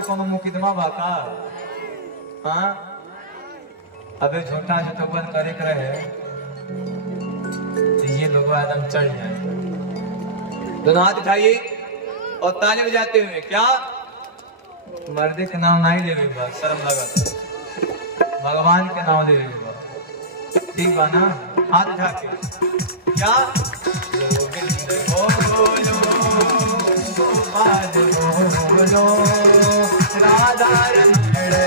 से कोनो मुकदमा बाका? हाँ अबे झूठा चतवन करे रहे ये लोग एकदम चढ़ जाए। दोनों हाथ उठाइए और ताली बजाते हुए क्या मर्दे के नाम नहीं ले बा, शर्म लगा भगवान के नाम ले बा, ठीक बा ना? हाथ उठा के क्या गोविंद बोलो गोपाल बोलो राधा रमण हरि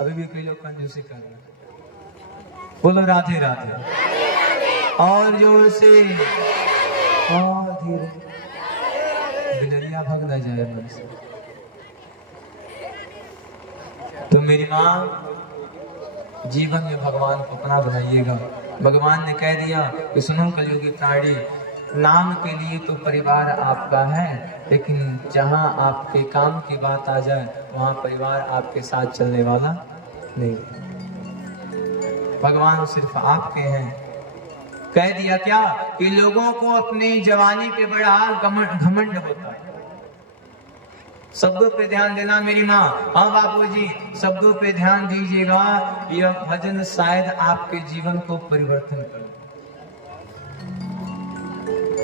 अभी भी कई लोग कंजूसी कर रहे हैं। बोलो राधे राधे और जोर से और धीरे बिलरिया भाग न जाए मन से। तो मेरी माँ जीवन में भगवान को अपना बनाइएगा। भगवान ने कह दिया कि सुनो कलयुगी प्राणी, नाम के लिए तो परिवार आपका है, लेकिन जहाँ आपके काम की बात आ जाए वहाँ परिवार आपके साथ चलने वाला नहीं। भगवान सिर्फ आपके हैं। कह दिया क्या कि लोगों को अपनी जवानी पे बड़ा घमंड होता है। शब्दों पे ध्यान देना मेरी माँ। हाँ बापूजी, शब्दों पे ध्यान दीजिएगा। यह भजन शायद आपके जीवन को परिवर्तन करे।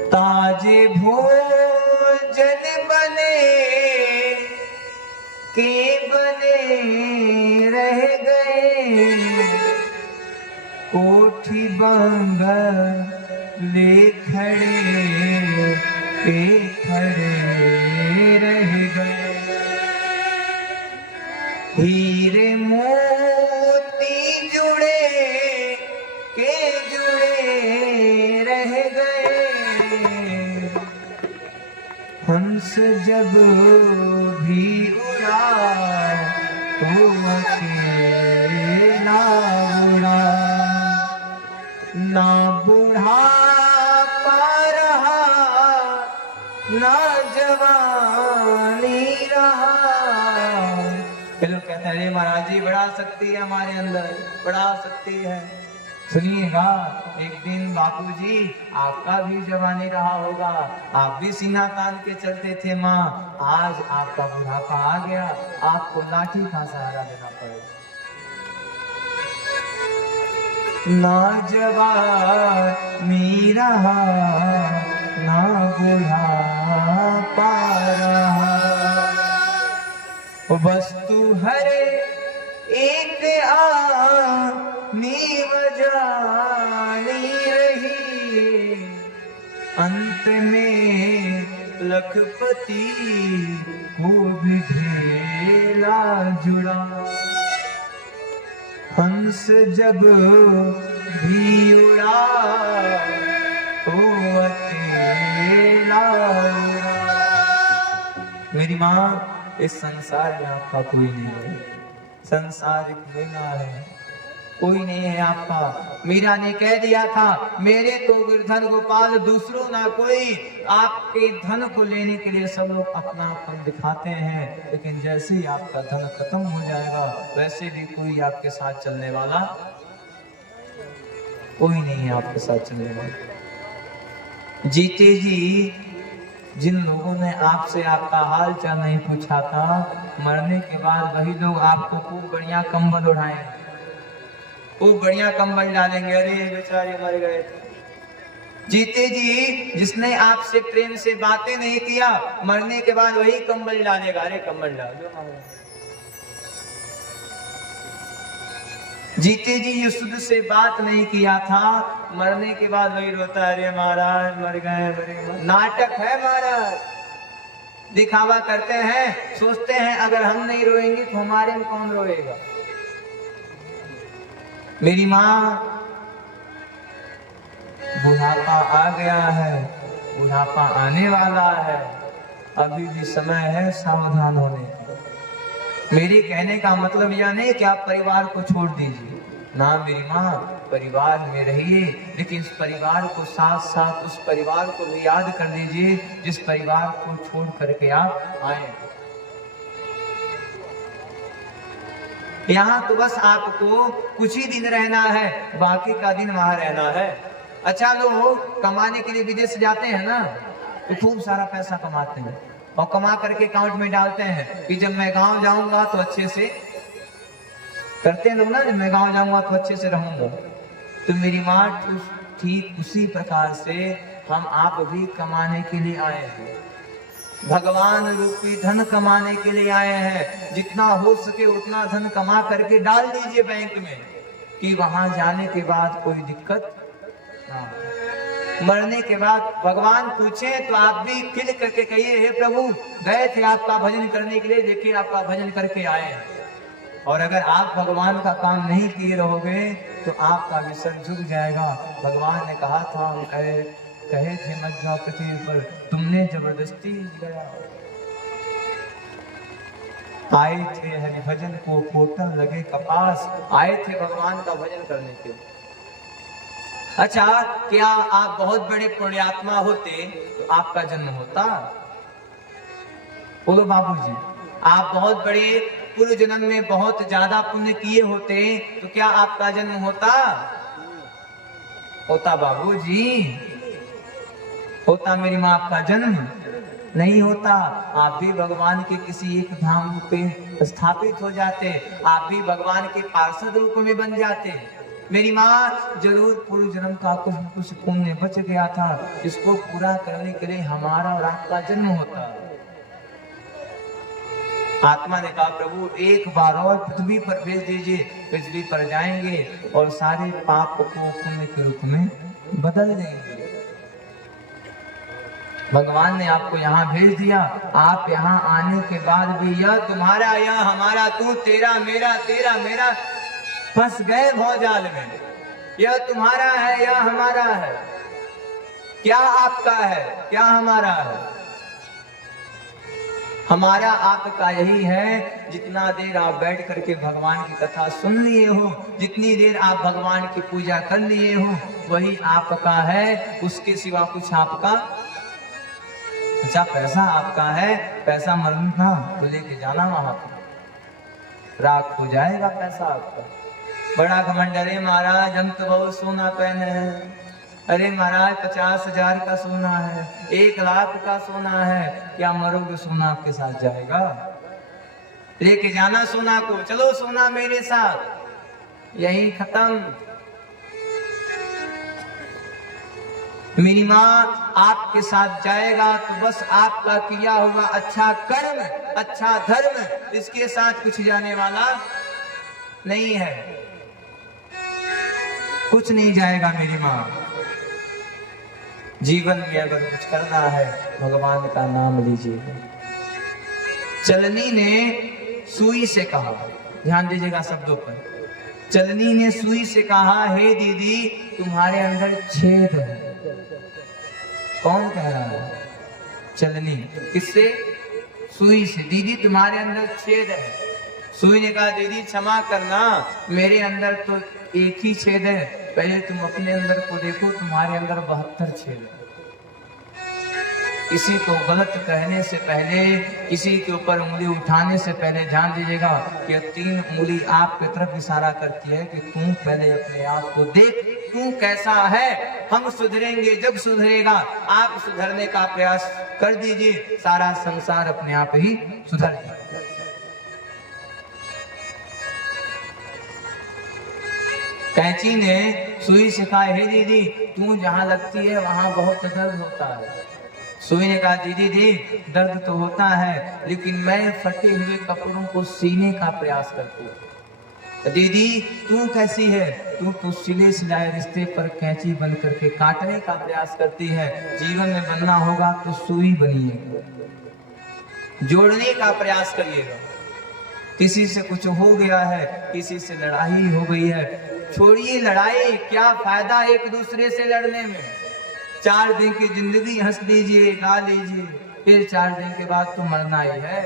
ताजे भोजन बने के बने रह गए, कोठी बंगले खड़े के खड़े रह गए। हीरे मोती जुड़े के जुड़े रह गए, हंस जब भी उड़ा तो अकेला उड़ा, ना बुढ़ापा रहा ना जवानी रहा। फिर लोग कहते हैं अरे महाराज जी बड़ा शक्ति है हमारे अंदर, बड़ा शक्ति है। सुनिएगा, एक दिन बापूजी आपका भी जवानी रहा होगा, आप भी सीना तान के चलते थे माँ, आज आपका बुढ़ापा आ गया, आपको लाठी का सहारा लेना पड़ेगा। ना जवानी रहा ना बुढ़ापा रहा, वस्तु हरे एक आनी बजानी रही, अंत में लखपति को भी ढेला जुड़ा। हंस जब भी उड़ा तो अकेला उड़ा। मेरी माँ, इस संसार में आपका कोई नहीं है, संसार एक मेला है, कोई नहीं है आपका। मीरा ने कह दिया था मेरे तो गिरधर गोपाल दूसरों ना कोई। आपके धन को लेने के लिए सब लोग अपनापन दिखाते हैं, लेकिन जैसे ही आपका धन खत्म हो जाएगा वैसे भी कोई आपके साथ चलने वाला कोई नहीं है, आपके साथ चलने वाला। जीते जी जिन लोगों ने आपसे आपका हाल चाल नहीं पूछा था, मरने के बाद वही लोग आपको खूब बढ़िया कंबल उड़ाएंगे, खूब बढ़िया कंबल डालेंगे, अरे बेचारे मर गए। जीते जी जिसने आपसे प्रेम से बातें नहीं किया, मरने के बाद वही कंबल डालेगा, अरे कंबल डाल दो। जीते जी युसुफ से बात नहीं किया था, मरने के बाद वही रोता, अरे महाराज मर गए। नाटक है महाराज, दिखावा करते हैं, सोचते हैं अगर हम नहीं रोएंगे तो हमारे में कौन रोएगा। मेरी माँ, बुढ़ापा आ गया है, बुढ़ापा आने वाला है, अभी भी समय है सावधान होने का। मेरे कहने का मतलब यह नहीं कि आप परिवार को छोड़ दीजिए, ना मेरी माँ, परिवार में रहिए, लेकिन इस परिवार को साथ साथ उस परिवार को भी याद कर लीजिए जिस परिवार को छोड़ करके आप आए। यहाँ तो बस आपको कुछ ही दिन रहना है, बाकी का दिन वहां रहना है। अच्छा, लोग कमाने के लिए विदेश जाते हैं ना, तो खूब सारा पैसा कमाते हैं और कमा करके अकाउंट में डालते हैं कि जब मैं गांव जाऊंगा तो अच्छे से करते हैं लोग ना, जब मैं गांव जाऊंगा तो अच्छे से रहूंगा। तो मेरी माँ, ठीक उसी प्रकार से हम आप भी कमाने के लिए आए हैं, भगवान रूपी धन कमाने के लिए आए हैं। जितना हो सके उतना धन कमा करके डाल दीजिए बैंक में, कि वहां जाने के बाद कोई दिक्कत ना, मरने के बाद भगवान पूछे तो आप भी खिल करके कहिए, हे प्रभु गए थे आपका भजन करने के लिए, देखिए आपका भजन करके आए हैं। और अगर आप भगवान का काम नहीं किए रहोगे तो आपका भी सर झुक जाएगा। भगवान ने कहा था, हम कहे थे मत जाओ पृथ्वी पर, तुमने जबरदस्ती गया। आए थे हरि भजन को पोटल लगे कपास, आए थे भगवान का भजन करने के लिए। अच्छा, क्या आप बहुत बड़े पुण्यात्मा होते तो आपका जन्म होता? बोलो बाबूजी, आप बहुत बड़े पूर्व जन्म में बहुत ज्यादा पुण्य किए होते तो क्या आपका जन्म होता? होता बाबूजी, होता मेरी माँ, आपका जन्म नहीं होता। आप भी भगवान के किसी एक धाम पे स्थापित हो जाते, आप भी भगवान के पार्षद रूप में बन जाते। मेरी माँ, जरूर पूर्व जन्म का कुछ न कुछ पुण्य बच गया था, इसको पूरा करने के लिए हमारा और आपका जन्म होता। आत्मा ने कहा, प्रभु एक बार और पृथ्वी पर भेज दीजिए, पृथ्वी पर जाएंगे और सारे पाप को पुण्य के रूप में बदल देंगे। भगवान ने आपको यहाँ भेज दिया, आप यहाँ आने के बाद भी यह तुम्हारा यह हमारा, तू तेरा मेरा तेरा मेरा, फंस गए भौजाल में। यह तुम्हारा है यह हमारा है, क्या आपका है क्या हमारा है? हमारा आपका यही है, जितना देर आप बैठ करके भगवान की कथा सुन लिए हो, जितनी देर आप भगवान की पूजा कर लिए हो, वही आपका है, उसके सिवा कुछ आपका। अच्छा पैसा आपका है, पैसा मरना तो लेके जाना वहां पर, राख हो जाएगा पैसा आपका। बड़ा घमंड, अरे महाराज हम तो बहुत सोना पहने हैं, अरे महाराज 50,000 का सोना है, 1 लाख का सोना है, क्या मरोगे सोना आपके साथ जाएगा? लेके जाना सोना को, चलो सोना मेरे साथ, यही खत्म। मेरी माँ आपके साथ जाएगा तो बस आपका किया हुआ अच्छा कर्म, अच्छा धर्म, इसके साथ कुछ जाने वाला नहीं है, कुछ नहीं जाएगा मेरी माँ। जीवन में अगर कुछ करना है भगवान का नाम लीजिए। चलनी ने सुई से कहा, ध्यान दीजिएगा शब्दों पर, चलनी ने सुई से कहा, हे दीदी तुम्हारे अंदर छेद है। कौन कह रहा है? चलनी। किससे? सुई से। दीदी तुम्हारे अंदर छेद है। सुई ने कहा, दीदी क्षमा करना, मेरे अंदर तो एक ही छेद है, पहले तुम अपने अंदर को देखो, तुम्हारे अंदर 72 छेद है। किसी को गलत कहने से पहले, किसी के ऊपर उंगली उठाने से पहले ध्यान दीजिएगा कि 3 उंगली आपकी तरफ इशारा करती है कि तू पहले अपने आप को देख, तू कैसा है। हम सुधरेंगे जब सुधरेगा, आप सुधरने का प्रयास कर दीजिए, सारा संसार अपने आप ही सुधर जाएगा। कैंची ने सुई से कहा, हे दीदी तू जहां लगती है वहां बहुत दर्द होता है। सुई ने कहा, दीदी जी दर्द तो होता है, लेकिन मैं फटे हुए कपड़ों को सीने का प्रयास करती हूँ। दीदी तू कैसी है? तू तो सिले सिलाए रिश्ते पर कैंची बन करके काटने का प्रयास करती है। जीवन में बनना होगा तो सुई बनिएगा, जोड़ने का प्रयास करिएगा। किसी से कुछ हो गया है, किसी से लड़ाई हो गई है, छोड़िए लड़ाई, क्या फायदा एक दूसरे से लड़ने में। 4 दिन की जिंदगी हंस लीजिए, गा लीजिए, फिर 4 दिन के बाद तो मरना ही है।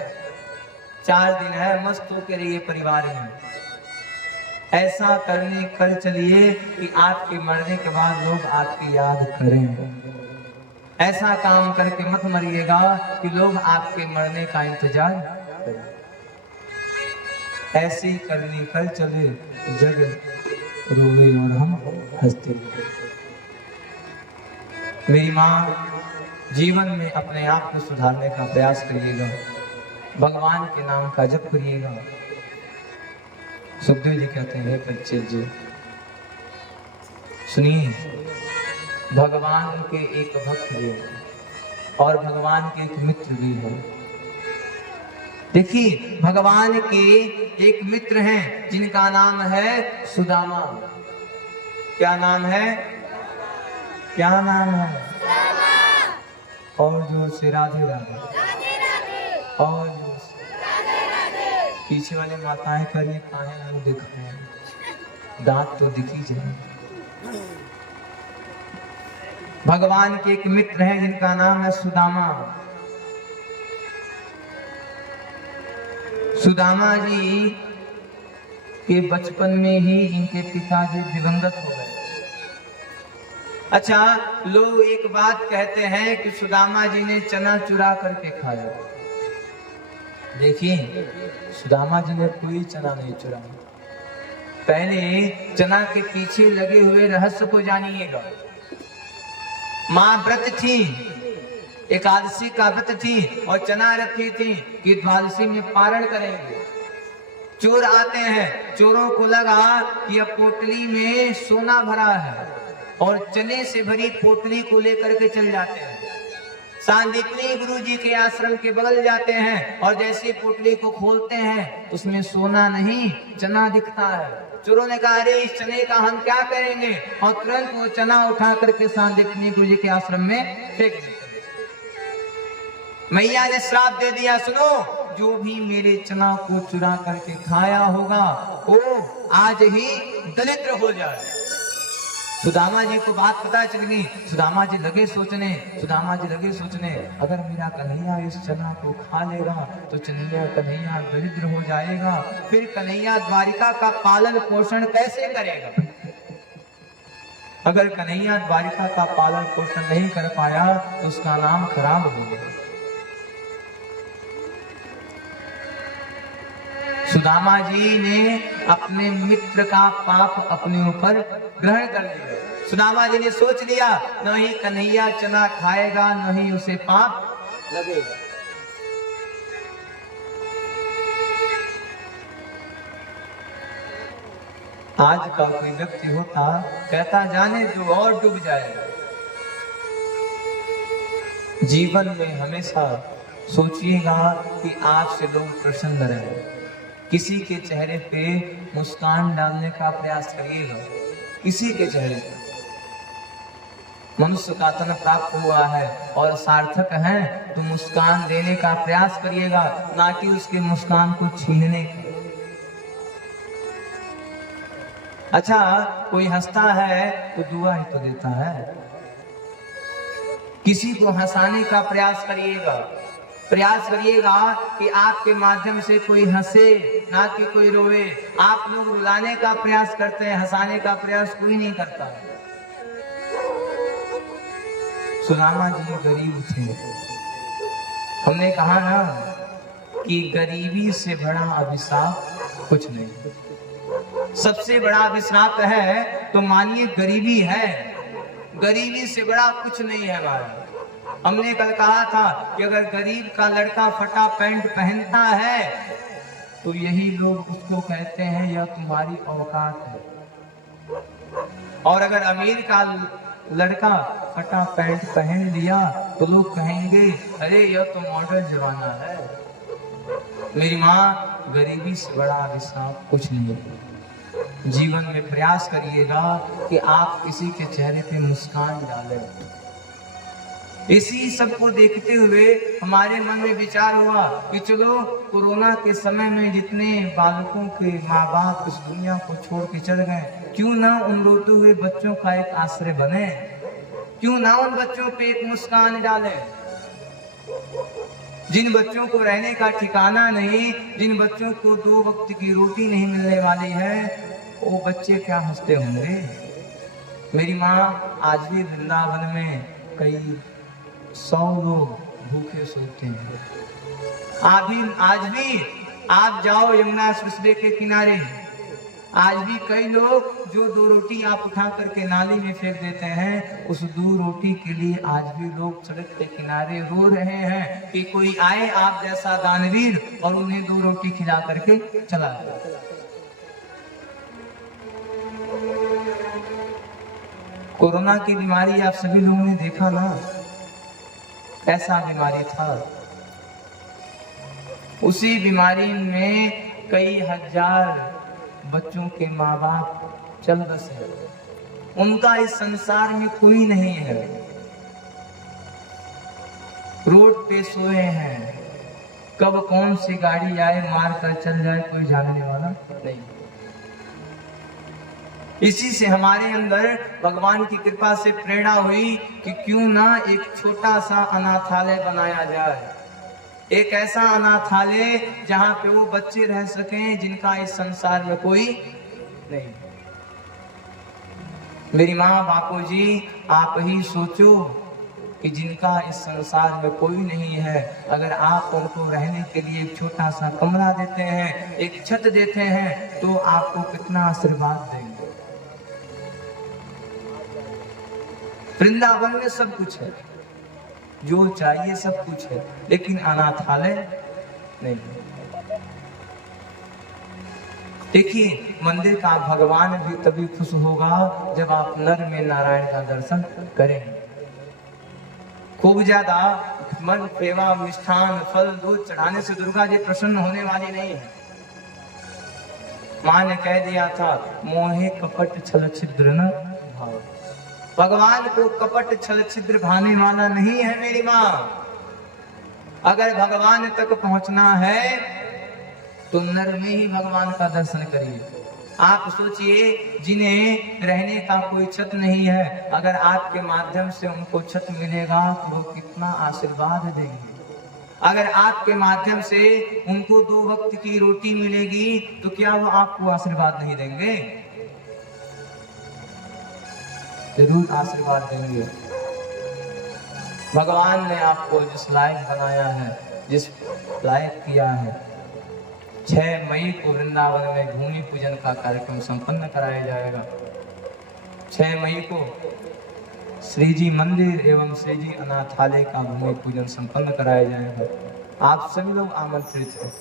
4 दिन है, मस्त होकर रहिए परिवार में। ऐसा करने कर चलिए कि आपके मरने के बाद लोग आपकी याद करें। ऐसा काम करके मत मरिएगा कि लोग आपके मरने का इंतजार करें। ऐसी करनी कर चले, जग रोवे और हम हंसते। मेरी माँ, जीवन में अपने आप को सुधारने का प्रयास करिएगा, भगवान के नाम का जप करिएगा। सुखदेव जी कहते हैं, बच्चे जी सुनिए, भगवान के एक भक्त भी है और भगवान के एक मित्र भी है। देखिए, भगवान के एक मित्र हैं जिनका नाम है सुदामा। क्या नाम है? क्या नाम है? और जोर से राधे राधे। और जोर से पीछे वाले माताएं करिए, काहे मुंह दिखाए, दांत तो दिख ही जाए। भगवान के एक मित्र हैं जिनका नाम है सुदामा। सुदामा जी के बचपन में ही इनके पिताजी दिवंगत हो गए। अच्छा, लोग एक बात कहते हैं कि सुदामा जी ने चना चुरा करके खाया। देखिए, सुदामा जी ने कोई चना नहीं चुराया। पहले चना के पीछे लगे हुए रहस्य को जानिएगा। माँ व्रत थी, एकादशी का व्रत थी और चना रखी थी कि द्वादशी में पारण करेंगे। चोर आते हैं, चोरों को लगा कि अब पोटली में सोना भरा है और चने से भरी पोटली को लेकर के चल जाते हैं। सांदीपनी गुरु जी के आश्रम के बगल जाते हैं और जैसे पोटली को खोलते हैं उसमें सोना नहीं, चना दिखता है। चोरों ने कहा, अरे इस चने का हम क्या करेंगे, और तुरंत वो चना उठा करके सांदीपनी गुरु जी के आश्रम में फेंक दिया। मैया ने श्राप दे दिया, सुनो, जो भी मेरे चना को चुरा करके खाया होगा वो आज ही दरिद्र हो जाए। सुदामा जी को बात पता चल गई। सुदामा जी लगे सोचने, अगर मेरा कन्हैया इस चना को खा लेगा तो कन्हैया दरिद्र हो जाएगा, फिर कन्हैया द्वारिका का पालन पोषण कैसे करेगा? अगर कन्हैया द्वारिका का पालन पोषण नहीं कर पाया तो उसका नाम खराब हो गया। सुदामा जी ने अपने मित्र का पाप अपने ऊपर ग्रहण कर लिया। सुदामा जी ने सोच लिया, न ही कन्हैया चना खाएगा, न ही उसे पाप लगेगा। आज का कोई व्यक्ति होता, कहता जाने जो और डूब जाएगा। जीवन में हमेशा सोचिएगा कि आपसे लोग प्रसन्न रहे। किसी के चेहरे पे मुस्कान डालने का प्रयास करिएगा। किसी के चेहरे पे मनुष्य का तन प्राप्त हुआ है और सार्थक है तो मुस्कान देने का प्रयास करिएगा, ना कि उसके मुस्कान को छीनने का। अच्छा, कोई हंसता है तो दुआ ही तो देता है। किसी को हंसाने का प्रयास करिएगा कि आपके माध्यम से कोई हंसे, ना कि कोई रोए। आप लोग रुलाने का प्रयास करते हैं, हंसाने का प्रयास कोई नहीं करता। सुदामा जी गरीब थे। हमने कहा ना कि गरीबी से बड़ा अभिशाप कुछ नहीं। सबसे बड़ा अभिशाप है तो मानिए गरीबी है। गरीबी से बड़ा कुछ नहीं है हमारा। हमने कल कहा था कि अगर गरीब का लड़का फटा पैंट पहनता है तो यही लोग उसको कहते हैं यह तुम्हारी औकात है, और अगर अमीर का लड़का फटा पैंट पहन लिया तो लोग कहेंगे अरे यह तो मॉडर्न जमाना है। मेरी माँ, गरीबी से बड़ा अभिशाप कुछ नहीं है। जीवन में प्रयास करिएगा कि आप किसी के चेहरे पे मुस्कान डालें। इसी सब को देखते हुए हमारे मन में विचार हुआ कि चलो कोरोना के समय में जितने बालकों के माँ बाप इस दुनिया को छोड़ के चल गए, क्यों ना उन रोते हुए बच्चों का एक आश्रय बने, क्यों ना उन बच्चों पे एक मुस्कान डालें। जिन बच्चों को रहने का ठिकाना नहीं, जिन बच्चों को 2 वक्त की रोटी नहीं मिलने वाली है, वो बच्चे क्या हंसते होंगे। मेरी माँ, आज भी वृंदावन में कई 100 लोग भूखे सोते हैं। आज भी आप जाओ यमुना एक्सप्रेसवे के किनारे, आज भी कई लोग जो 2 रोटी आप उठा करके नाली में फेंक देते हैं, उस 2 रोटी के लिए आज भी लोग सड़क के किनारे रो रहे हैं कि कोई आए आप जैसा दानवीर और उन्हें 2 रोटी खिला करके चला जाए। कोरोना की बीमारी आप सभी लोगों ने देखा ना, ऐसा बीमारी था। उसी बीमारी में कई हजार बच्चों के माँ बाप चल बसे। उनका इस संसार में कोई नहीं है, रोड पे सोए हैं। कब कौन सी गाड़ी आए मार कर चल जाए कोई जानने वाला नहीं। इसी से हमारे अंदर भगवान की कृपा से प्रेरणा हुई कि क्यों ना एक छोटा सा अनाथालय बनाया जाए। एक ऐसा अनाथालय जहां पे वो बच्चे रह सकें जिनका इस संसार में कोई नहीं। मेरी माँ, बापू जी, आप ही सोचो कि जिनका इस संसार में कोई नहीं है, अगर आप उनको रहने के लिए एक छोटा सा कमरा देते हैं, एक छत देते हैं, तो आपको कितना आशीर्वाद देंगे। वृंदावन में सब कुछ है, जो चाहिए सब कुछ है, लेकिन अनाथालय नहीं। देखिए, मंदिर का भगवान भी तभी खुश होगा जब आप नर में नारायण का दर्शन करें। खूब ज्यादा मन, सेवा, मिष्ठान, फल, दूध चढ़ाने से दुर्गा जी प्रसन्न होने वाली नहीं है। माँ ने कह दिया था, मोहे कपट छल छिद्र न भाव। भगवान को कपट छल छिद्र भाने वाला नहीं है मेरी माँ। अगर भगवान तक पहुंचना है तो नर में ही भगवान का दर्शन करिए। आप सोचिए, जिन्हें रहने का कोई छत नहीं है, अगर आपके माध्यम से उनको छत मिलेगा तो वो कितना आशीर्वाद देंगे। अगर आपके माध्यम से उनको 2 वक्त की रोटी मिलेगी तो क्या वो आपको आशीर्वाद नहीं देंगे? जरूर आशीर्वाद देंगे। भगवान ने आपको जिस लायक बनाया है, जिस लायक किया है, 6 मई को वृंदावन में भूमि पूजन का कार्यक्रम संपन्न कराया जाएगा। 6 मई को श्री जी मंदिर एवं श्री जी अनाथालय का भूमि पूजन संपन्न कराया जाएगा। आप सभी लोग आमंत्रित हैं।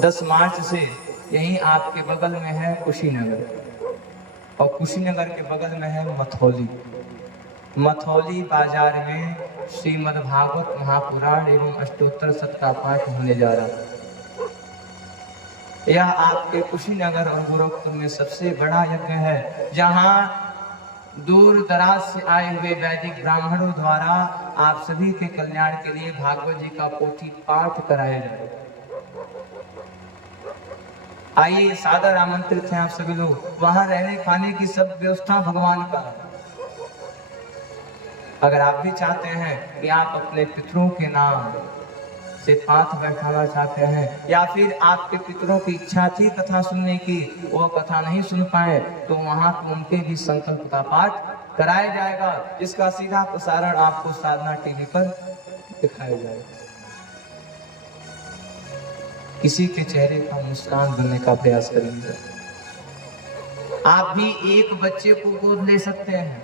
10 मार्च से यहीं आपके बगल में है कुशीनगर, और कुशीनगर के बगल में है मथौली। मथौली बाजार में श्रीमद् भागवत महापुराण एवं अष्टोत्तर शत का पाठ होने जा रहा है। यह आपके कुशीनगर और गोरखपुर में सबसे बड़ा यज्ञ है, जहां दूर दराज से आए हुए वैदिक ब्राह्मणों द्वारा आप सभी के कल्याण के लिए भागवत जी का पोथी पाठ कराया जाए। आइए, सादर आमंत्रित हैं आप सभी लोग। वहां रहने खाने की सब व्यवस्था भगवान का है। अगर आप भी चाहते हैं कि आप अपने पितरों के नाम से पाठ बैठाना चाहते हैं, या फिर आपके पितरों की इच्छा थी कथा सुनने की, वो कथा नहीं सुन पाए, तो वहां तो उनके भी संकल्प का पाठ कराया जाएगा, जिसका सीधा प्रसारण आपको साधना टीवी पर दिखाया जाएगा। किसी के चेहरे का मुस्कान बनने का प्रयास करेंगे। आप भी एक बच्चे को गोद ले सकते हैं,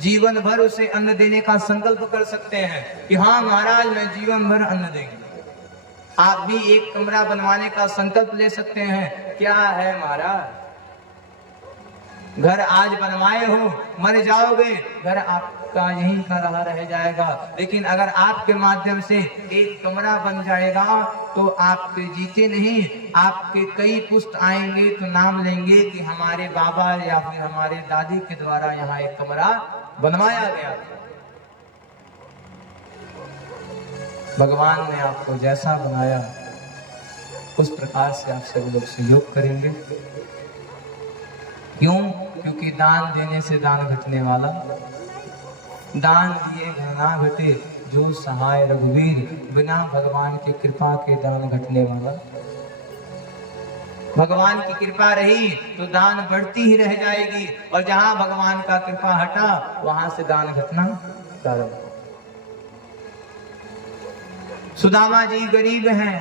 जीवन भर उसे अन्न देने का संकल्प कर सकते हैं कि हाँ महाराज, मैं जीवन भर अन्न देंगे। आप भी एक कमरा बनवाने का संकल्प ले सकते हैं। क्या है महाराज, घर आज बनवाए हो, मर जाओगे, घर आपका यहीं का रह जाएगा। लेकिन अगर आपके माध्यम से एक कमरा बन जाएगा तो आपके जीते नहीं, आपके कई पुश्त आएंगे तो नाम लेंगे कि हमारे बाबा या फिर हमारे दादी के द्वारा यहाँ एक कमरा बनवाया गया। भगवान ने आपको जैसा बनाया उस प्रकार से आप सभी लोग सहयोग करेंगे। क्यों? क्योंकि दान देने से दान घटने वाला, दान दिए घर ना घटे, जो सहाय रघुवीर, बिना भगवान की कृपा के दान घटने वाला। भगवान की कृपा रही तो दान बढ़ती ही रह जाएगी, और जहां भगवान का कृपा हटा वहां से दान घटना प्रारंभ। सुदामा जी गरीब हैं,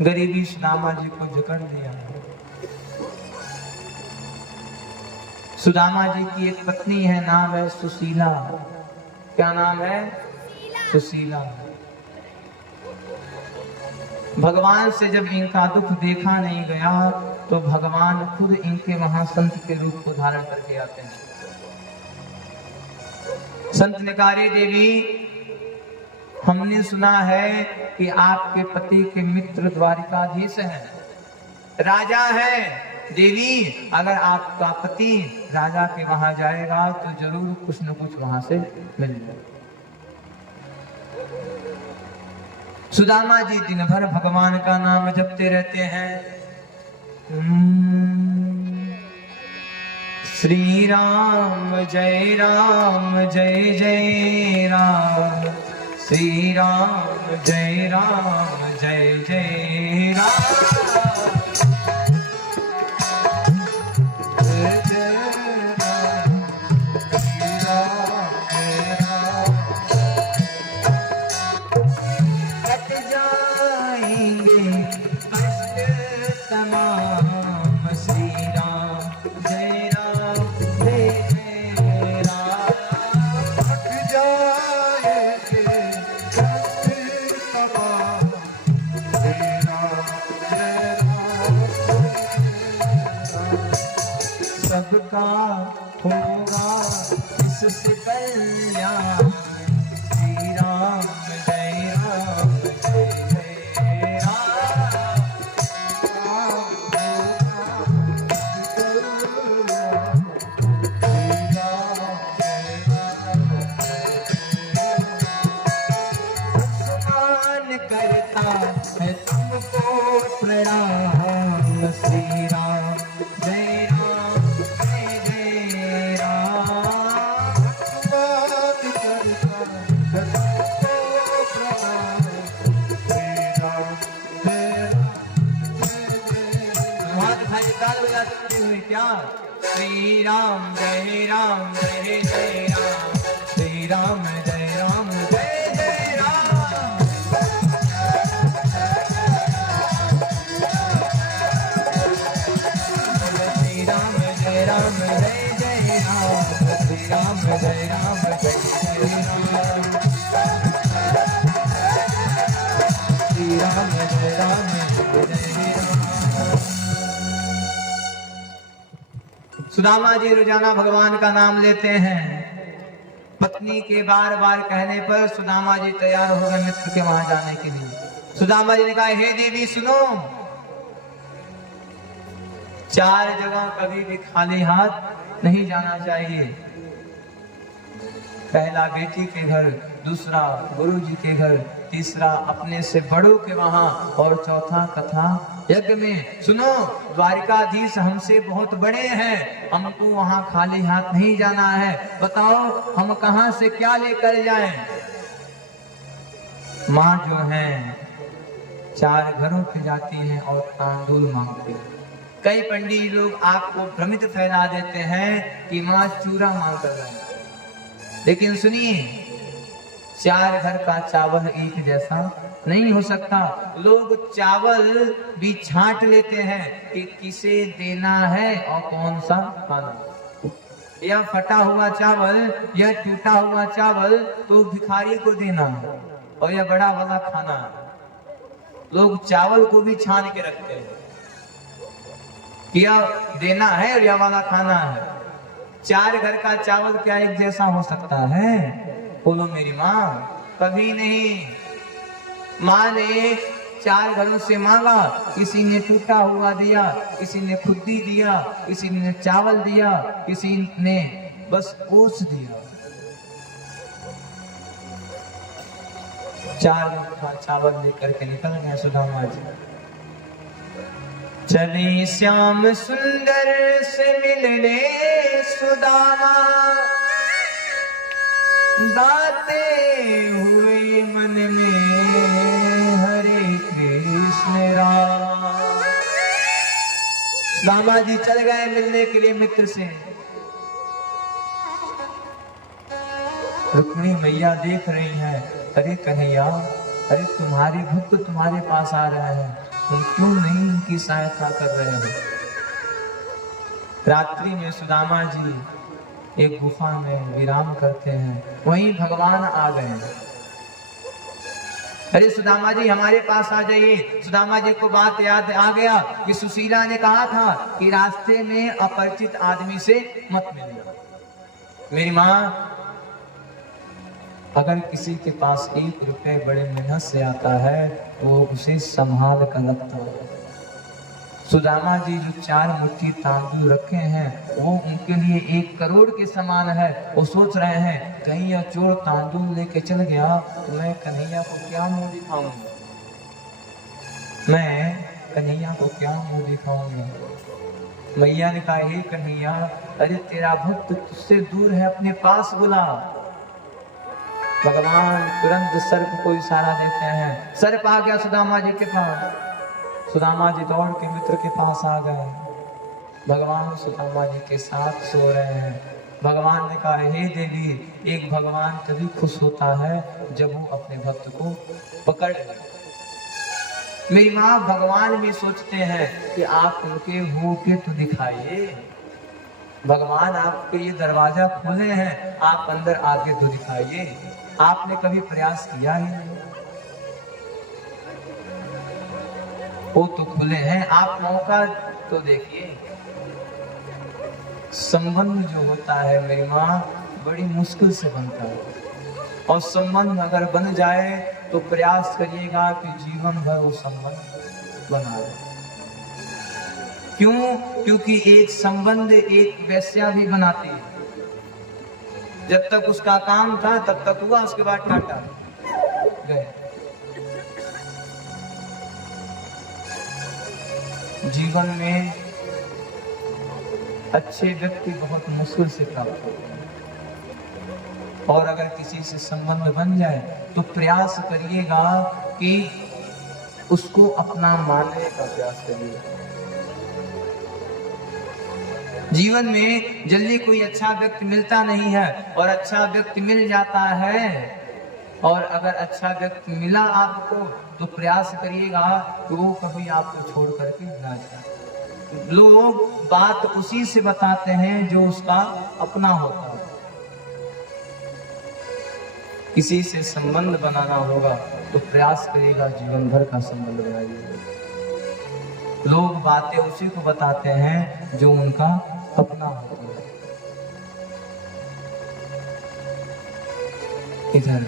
गरीबी सुदामा जी को जकड़ दिया। सुदामा जी की एक पत्नी है, नाम है सुशीला। क्या नाम है? सुशीला। भगवान से जब इनका दुख देखा नहीं गया तो भगवान खुद इनके महासंत के रूप को धारण करके आते हैं। संत निकारी देवी, हमने सुना है कि आपके पति के मित्र द्वारिकाधीश हैं, राजा है। देवी, अगर आपका पति राजा के वहां जाएगा तो जरूर कुछ न कुछ वहां से मिल जाए। सुदामा जी दिन भर भगवान का नाम जपते रहते हैं। श्री राम जय जय राम, श्री राम जय जय राम। सबका होगा इससे कल्याण, श्री राम जय राम। करता है तुमको प्रणाम, श्री राम जय राम जय जय राम, श्री राम जय राम जय जय राम। श्री राम जय राम जय जय राम, श्री राम जय राम जय जय राम, श्री राम जय राम जय जय राम। सुदामा जी रोजाना भगवान का नाम लेते हैं। पत्नी के बार बार कहने पर सुदामा जी तैयार हो गए मित्र के वहां जाने के लिए। सुदामा जी ने कहा, हे देवी सुनो, 4 जगह कभी भी खाली हाथ नहीं जाना चाहिए। पहला बेटी के घर, दूसरा गुरु जी के घर, तीसरा अपने से बड़ों के वहां, और चौथा कथा यज्ञ में। सुनो, द्वारिकाधीश हमसे बहुत बड़े हैं, हमको वहां खाली हाथ नहीं जाना है। बताओ हम कहां से क्या लेकर जाएं? माँ जो है 4 घरों पे जाती हैं और तांदूल मांगती हैं। कई पंडित लोग आपको भ्रमित फैला देते हैं कि माँ चूरा मांग कर रहे हैं, लेकिन सुनिए, 4 घर का चावल एक जैसा नहीं हो सकता। लोग चावल भी छांट लेते हैं कि किसे देना है और कौन सा खाना। यह फटा हुआ चावल, यह टूटा हुआ चावल तो भिखारी को देना है, और यह बड़ा वाला खाना है। लोग चावल को भी छान के रखते हैं, यह देना है और यह वाला खाना है। 4 घर का चावल क्या एक जैसा हो सकता है? बोलो मेरी माँ, कभी नहीं। माँ ने 4 घरों से मांगा, किसी ने टूटा हुआ दिया, किसी ने खुद्दी दिया, किसी ने चावल दिया, किसी ने बस ओस दिया। 4 घर का चावल लेकर के निकल गए सुदामा जी। चले श्याम सुंदर से मिलने सुदामा, गाते हुए मन में हरे कृष्ण राम। सुदामा जी चल गए मिलने के लिए मित्र से। रुक्मिणी मैया देख रही हैं, अरे कन्हैया, अरे तुम्हारे भक्त तुम्हारे पास आ रहे हैं, तुम क्यों नहीं उनकी सहायता कर रहे हो? रात्रि में सुदामा जी एक गुफा में विराम करते हैं, वहीं भगवान आ गए। अरे सुदामा जी हमारे पास आ जाइए। सुदामा जी को बात याद आ गया कि सुशीला ने कहा था कि रास्ते में अपरिचित आदमी से मत मिलना। मेरी माँ, अगर किसी के पास 1 रुपए बड़े मेहनत से आता है, वो उसे संभाल कर रखता है। सुदामा जी जो 4 मुट्ठी तांदूल रखे हैं, वो उनके लिए 1 करोड़ के समान है। वो सोच रहे हैं, कहीं यह चोर तांदूल लेके चल गया तो मैं कन्हैया को क्या मुंह दिखाऊंगा, मैं कन्हैया को क्या मुंह दिखाऊंगा। मैया ने कहा, हे कन्हैया, अरे तेरा भक्त तुझसे दूर है, अपने पास बुला। भगवान तुरंत सर्प को इशारा देते हैं, सर्प आ गया सुदामा जी के पास। सुदामा जी दौड़ के मित्र के पास आ गए। भगवान सुदामा जी के साथ सो रहे हैं। भगवान ने कहा, हे देवी, एक भगवान तभी खुश होता है जब वो अपने भक्त को पकड़ ले। मेरी माँ, भगवान भी सोचते हैं कि आप उनके हो के तो दिखाइए। भगवान आपके ये दरवाजा खोले हैं, आप अंदर आके तो दिखाइए। आपने कभी प्रयास किया ही नहीं। वो तो खुले हैं, आप मौका तो देखिए। संबंध जो होता है मेरी माँ, बड़ी मुश्किल से बनता है, और संबंध अगर बन जाए तो प्रयास करिएगा कि जीवन भर वो संबंध बना रहे। क्यों? क्योंकि एक संबंध एक वेश्या भी बनाती है। जब तक उसका काम था तब तक हुआ, उसके बाद टाटा गए। जीवन में अच्छे व्यक्ति बहुत मुश्किल से प्राप्त होते हैं, और अगर किसी से संबंध बन जाए तो प्रयास करिएगा कि उसको अपना मानने का प्रयास करिएगा। जीवन में जल्दी कोई अच्छा व्यक्ति मिलता नहीं है, और अच्छा व्यक्ति मिल जाता है, और अगर अच्छा व्यक्ति मिला आपको तो प्रयास करिएगा कि वो कभी आपको छोड़ करके ना जाए। लोग बात उसी से बताते हैं जो उसका अपना होता है। किसी से संबंध बनाना होगा तो प्रयास करिएगा जीवन भर का संबंध बनाइएगा। लोग बातें उसी को बताते हैं जो उनका अपना होता है। इधर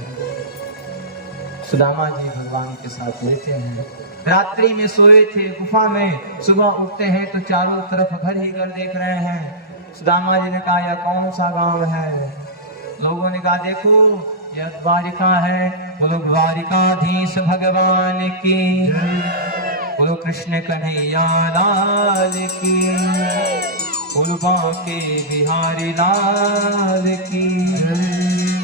सुदामा जी भगवान के साथ रहते हैं। रात्रि में सोए थे गुफा में, सुबह उठते हैं तो चारों तरफ घर ही घर देख रहे हैं। सुदामा जी ने कहा यह कौन सा गांव है? लोगों ने कहा देखो यह द्वारिका है। बोलो द्वारिकाधीश भगवान की, बोलो कृष्ण कन्हैया लाल की, बोलो बांके बिहारी लाल की।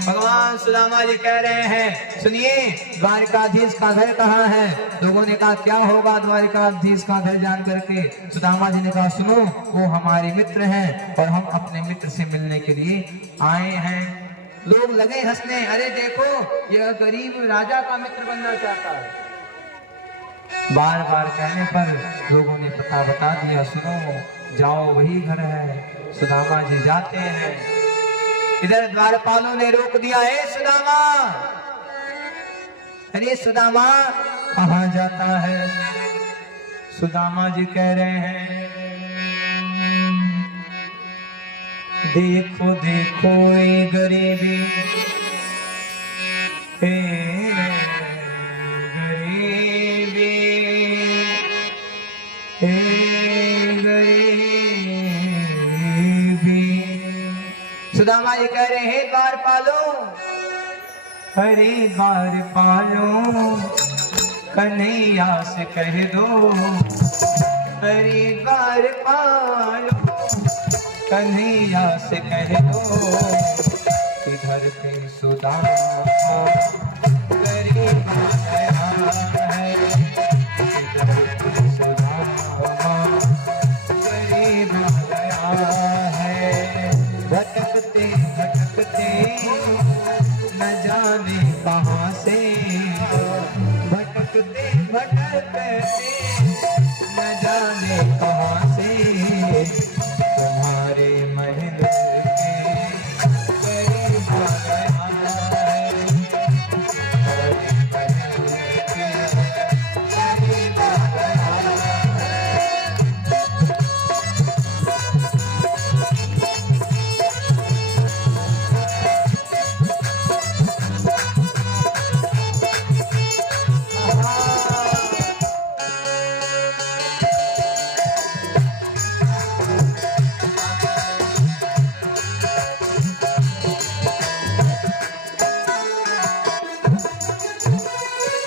भगवान सुदामा जी कह रहे हैं सुनिए द्वारिकाधीश का घर कहाँ है? लोगों ने कहा क्या होगा द्वारिकाधीश का घर जान करके? सुदामा जी ने कहा सुनो वो हमारे मित्र हैं और हम अपने मित्र से मिलने के लिए आए हैं। लोग लगे हंसने, अरे देखो यह गरीब राजा का मित्र बनना चाहता है। बार बार कहने पर लोगों ने पता बता दिया, सुनो जाओ वही घर है। सुदामा जी जाते हैं। इधर द्वारपालों ने रोक दिया, है सुदामा, अरे सुदामा कहाँ जाता है? सुदामा जी कह रहे हैं देखो देखो ये गरीबी, गरीबी, गरीबी। सुदामा ये कह रहे हैं द्वार पालो, अरे द्वार पालो कन्हैया से कह दो, अरे द्वार पालो कन्हैया से कह दो, इधर पे सुदामा गरीब आया है, इधर पे सुदामा गरीब आया है। भटकते भटकते न जाने कहाँ से, भटकते भटकते न जाने कहाँ से, तुम्हारे महल के करीब आ गया है, तुम्हारे महल के करीब आ गया है।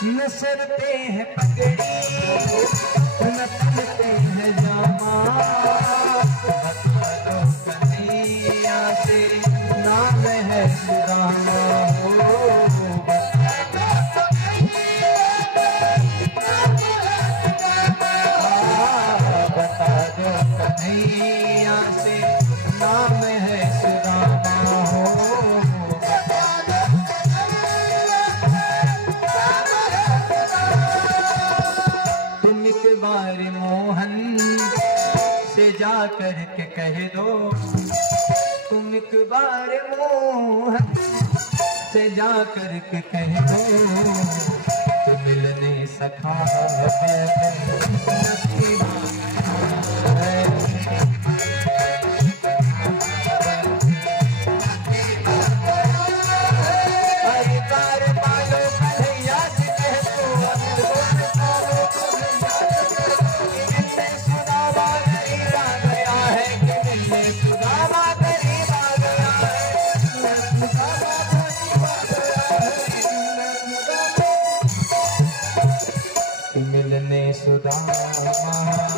न सरते हैं पगड़ी न पहनते हैं जामा, बता दो कन्हैया से नाम है सुदामा हो, बता दो कन्हैया से नाम है सुदामा हो। मोहन से जा कर के कह दो, तुम एक बार मोहन से जा कर के कह दो, तो मिलने सखा मिलने सुदामा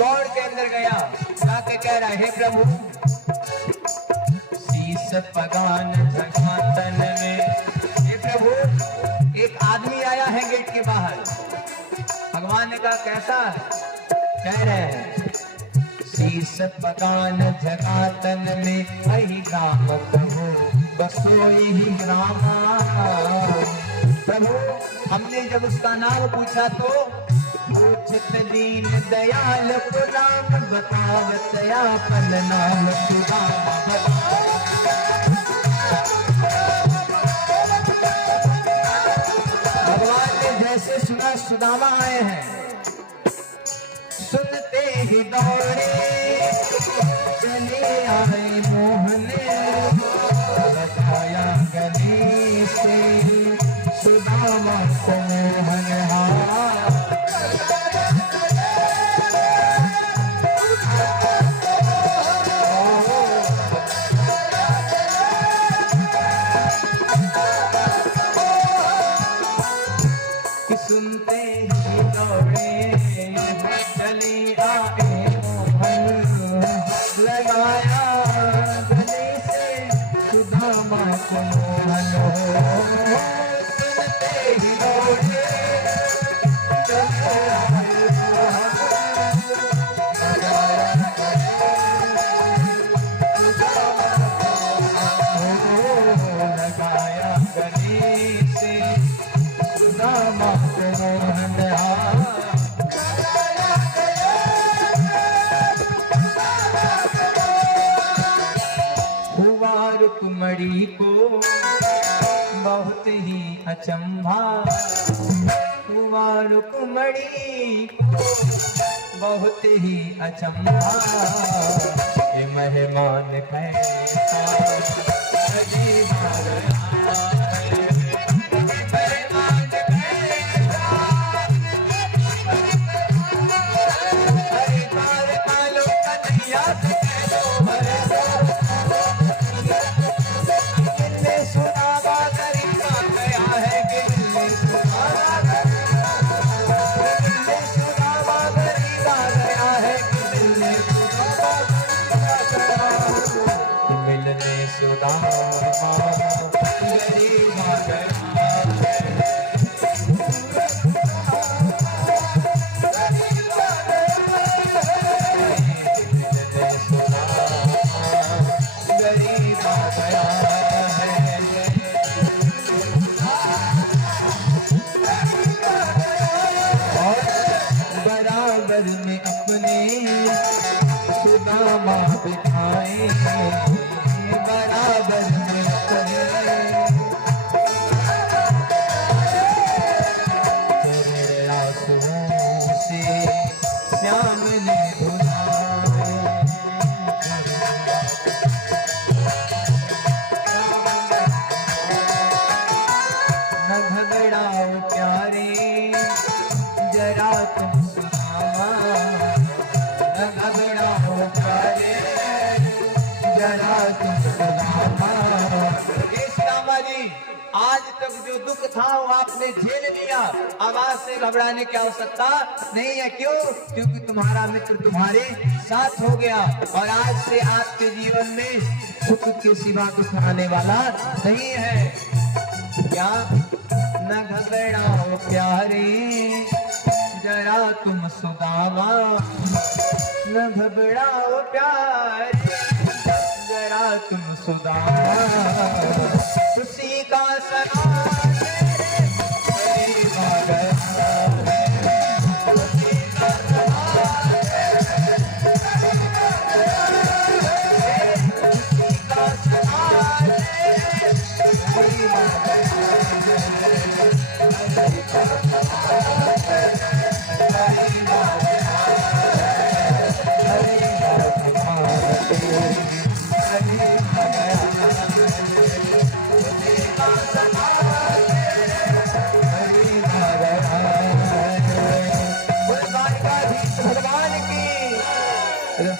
दौड़ के अंदर गया, जाके कह रहा हे प्रभु, शीस पगान धगातन में। हे प्रभु, एक आदमी आया है गेट के बाहर। भगवान ने कहा कैसा? कह रहे हैं शीस पगान धगातन में अहि ग्राम प्रभु बसोई ही ग्राम। प्रभु, हमने जब उसका नाम पूछा तो पूछत दीन दयाल पुनाम बतावत आपन नाम सुदामा। भगवान ने जैसे सुना सुदामा आए हैं, सुनते ही दौड़े चले आए मोहन, बताया गली से सुदामा को मोहन। सुनते ही दौड़े चले आए मोहन, लगाया गले से सुदामा को मोहन। सुनते ही दौड़े चले आए मोहन, लगाया गले से सुदामा को मोहन। हुआ रुक्मणी को बहुत ही अचंभा, हुआ रुक्मणी को बहुत ही अचंभा। ये मेहमान कैसा में अपने सुदामा बिठाए, बराबर में अपने तेरे आंसुओं से श्याम ने धुलाए। न घबराओ प्यारे जरा तुम आज तक जो दुख था वो आपने झेल लिया, अब आज से घबराने की आवश्यकता नहीं है। क्यों? क्योंकि तुम्हारा मित्र तुम्हारे साथ हो गया और आज से आपके जीवन में सुख के सिवा कुछ आने वाला नहीं है। क्या? न घबराओ प्यारे जरा तुम सुदामा, न घबराओ प्यारे जरा तुम सुदामा। खुशी का सना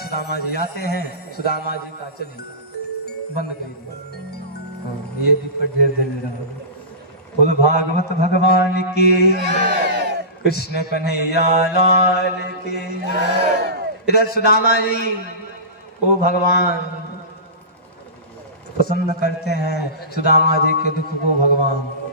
सुदामा जी आते हैं, सुदामा जी का चलिए बंद करिए, ये भी पर ढेर ढेर रहा। बोल भागवत भगवान की, कृष्ण कन्हैया लाल की। इधर सुदामा जी वो भगवान पसंद करते हैं सुदामा जी के दुख को भगवान।